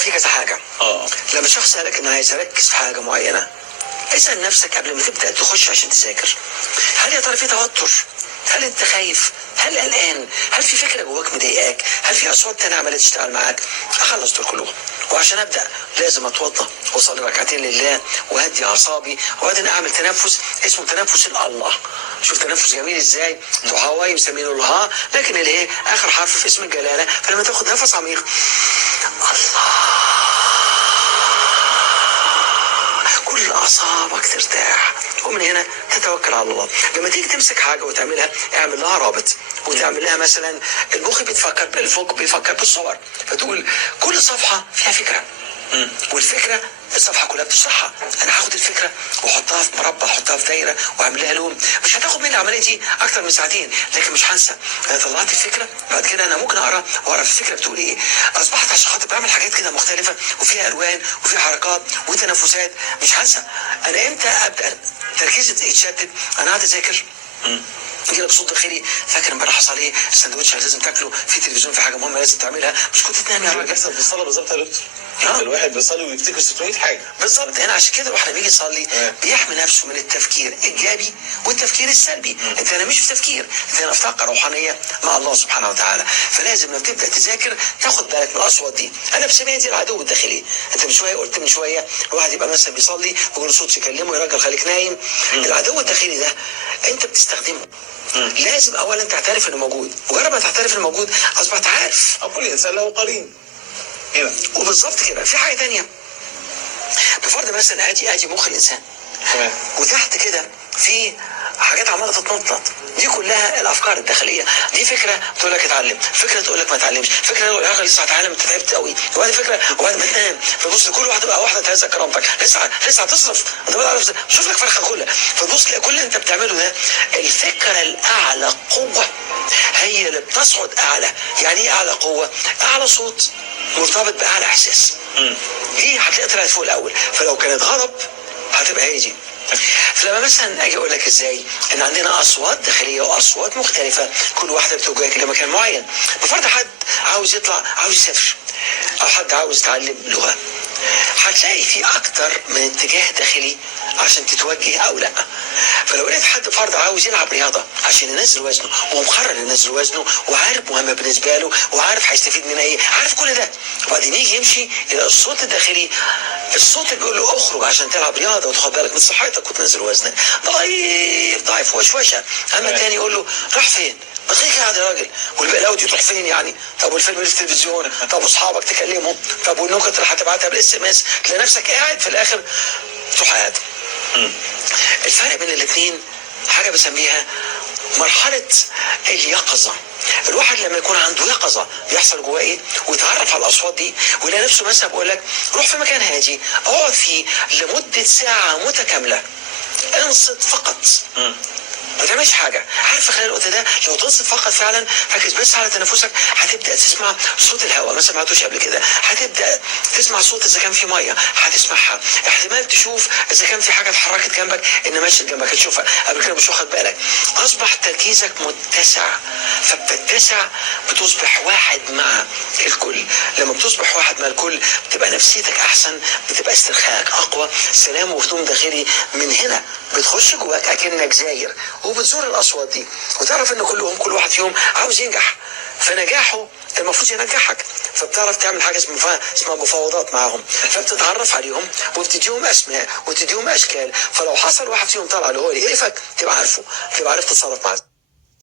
في كذا حاجه. اه لما شخص قالك ان عايز اركز في حاجه معينه، اسال نفسك قبل ما تبدا تخش عشان تذاكر، هل يا ترى في توتر؟ هل انت خايف؟ هل قلقان؟ هل في فكره جواك مضايقاك؟ هل في اصوات تانية عماله تشتغل معاك؟ اخلص دول كلهم، وعشان ابدا لازم اتوضا واصلي ركعتين لله واهدي اعصابي، وبعدين اعمل تنفس اسمه تنفس الله. شوف تنفس جميل ازاي، دعاء يسمينه الله، لكن الايه اخر حرف في اسم الجلاله، فلما تاخد نفس عميق الله كل اعصابك ترتاح، ومن هنا تتوكل على الله. لما تيجي تمسك حاجه وتعملها اعمل لها رابط، وتعمل لها مثلا المخ بيتفكر بالفوق بيفكر بالصور، فتقول كل صفحه فيها فكره، والفكره الصفحه كلها بتشرحها. انا هاخد الفكره واحطها في مربع، احطها في دايره واعمل لها لون، مش هتاخد مني العمليه دي اكتر من ساعتين، لكن مش هنسى انا طلعت الفكره. بعد كده انا ممكن اقرا واعرف الفكره بتقول ايه. اصبحت عشان خاطر بعمل حاجات كده مختلفه وفيها الوان وفيها حركات وتنفسات، مش هنسى. انا امتى ابدا تركيزي يتشتت؟ انا قاعد اذاكر كده بصوت داخلي، فاكر امبارح حصل ايه؟ السندوتش لازم تاكله، في تلفزيون، في حاجه مهمه لازم تعملها، مش كنت تنام يا راجل؟ بيحصل في الصلاه بالظبط يا دكتور. الواحد بيصلي ويفتكر 600 حاجه. بالظبط. انا عشان كده واحنا بيجي يصلي بيحمي نفسه من التفكير الايجابي والتفكير السلبي. انت انا مش في تفكير، انت انا في طاقه روحانيه مع الله سبحانه وتعالى. فلازم لما تبدا تذاكر تاخد بالك من الاصوات دي. انا بسميها دي العدو الداخلي. انت من شويه قلت من شويه الواحد يبقى مثلا بيصلي ويقول صوت يكلمه يا راجل خليك نايم. العدو الداخلي ده انت بتستخدمه. لازم اولا تعترف انه موجود، مجرد ما تعترف انه موجود اصبحت عارف. او كل انسان له قرين هنا. وبالظبط كده. في حاجه ثانيه، بفرض مثلا ادي مخ الانسان تمام، وتحت كده في حاجات عماله تتنطط، دي كلها الافكار الداخليه. دي فكره تقول لك اتعلم، فكره تقول لك ما تتعلمش، فكره تقول لك لسه هتعلم انت تعبت قوي، وبعد فكره وبعد ما تنام فتبص لكل واحده بقى واحده تهز كرامتك، لسه هتصرف انت بقى شوف لك فرخه كلها، فتبص تلاقي كل اللي انت بتعمله ده الفكره الاعلى قوه هي اللي بتصعد اعلى. يعني ايه اعلى قوه؟ اعلى صوت مرتبط باعلى احساس. دي هتلاقي طلعت فوق الاول، فلو كانت غضب هتبقى هي دي. فلما مثلا اجي اقول لك ازاي ان عندنا اصوات داخليه واصوات مختلفه كل واحده بتوجهك لمكان معين. بفرض حد عاوز يطلع عاوز يسافر، او حد عاوز يتعلم لغه، هتلاقي في اكتر من اتجاه داخلي عشان تتوجه او لا. فلو لقيت حد فرض عاوز يلعب رياضه عشان ينزل وزنه ومقرر ينزل وزنه وعارف مهمه بالنسبه له وعارف هيستفيد منها ايه، عارف كل ده، وبعدين يجي يمشي الى الصوت الداخلي، الصوت اللي بيقول له اخرج عشان تلعب رياضه وتاخد بالك من صحتك وتنزل وزنك، ضعيف وشوشه. اما الثاني يقول له راح فين؟ ما تخليك قاعد يا راجل، والبقلاوه دي تروح فين يعني؟ طب والفيلم اللي في التلفزيون؟ طب واصحابك تكلمهم؟ طب والنكت اللي هتبعتها بالاس ام اس؟ تلاقي نفسك قاعد في الاخر تروح قاعد. الفرق بين الاثنين حاجه بسميها مرحله اليقظه. الواحد لما يكون عنده يقظه بيحصل جواه ايه؟ ويتعرف على الاصوات دي ويلاقي نفسه مثلا بقول لك روح في مكان هادي اقعد فيه لمده ساعه متكامله، انصت فقط، ما تعملش حاجه. عارف خلال الوقت ده لو تنصت فقط فعلا، ركز بس على تنفسك، هتبدا تسمع صوت الهواء ما سمعتوش قبل كده، هتبدا تسمع صوت اذا كان في ميه هتسمعها، احتمال تشوف اذا كان في حاجه اتحركت جنبك ان ماشيه جنبك هتشوفها قبل كده مش واخد بالك. اصبح تركيزك متسع، فبتتسع بتصبح واحد مع الكل. لما بتصبح واحد مع الكل بتبقى نفسيتك احسن، بتبقى استرخائك اقوى، سلام وهدوء داخلي. من هنا بتخش جواك اكنك زاير وبتزور الاصوات دي وتعرف ان كل واحد فيهم عاوز ينجح، فنجاحه المفروض ينجحك، فبتعرف تعمل حاجه اسمها مفاوضات معاهم، فبتتعرف عليهم وبتديهم اسماء وتديهم اشكال، فلو حصل واحد فيهم طلع اللي هو يقرفك تبقى عارفه، تبقى عارف تتصرف معاه.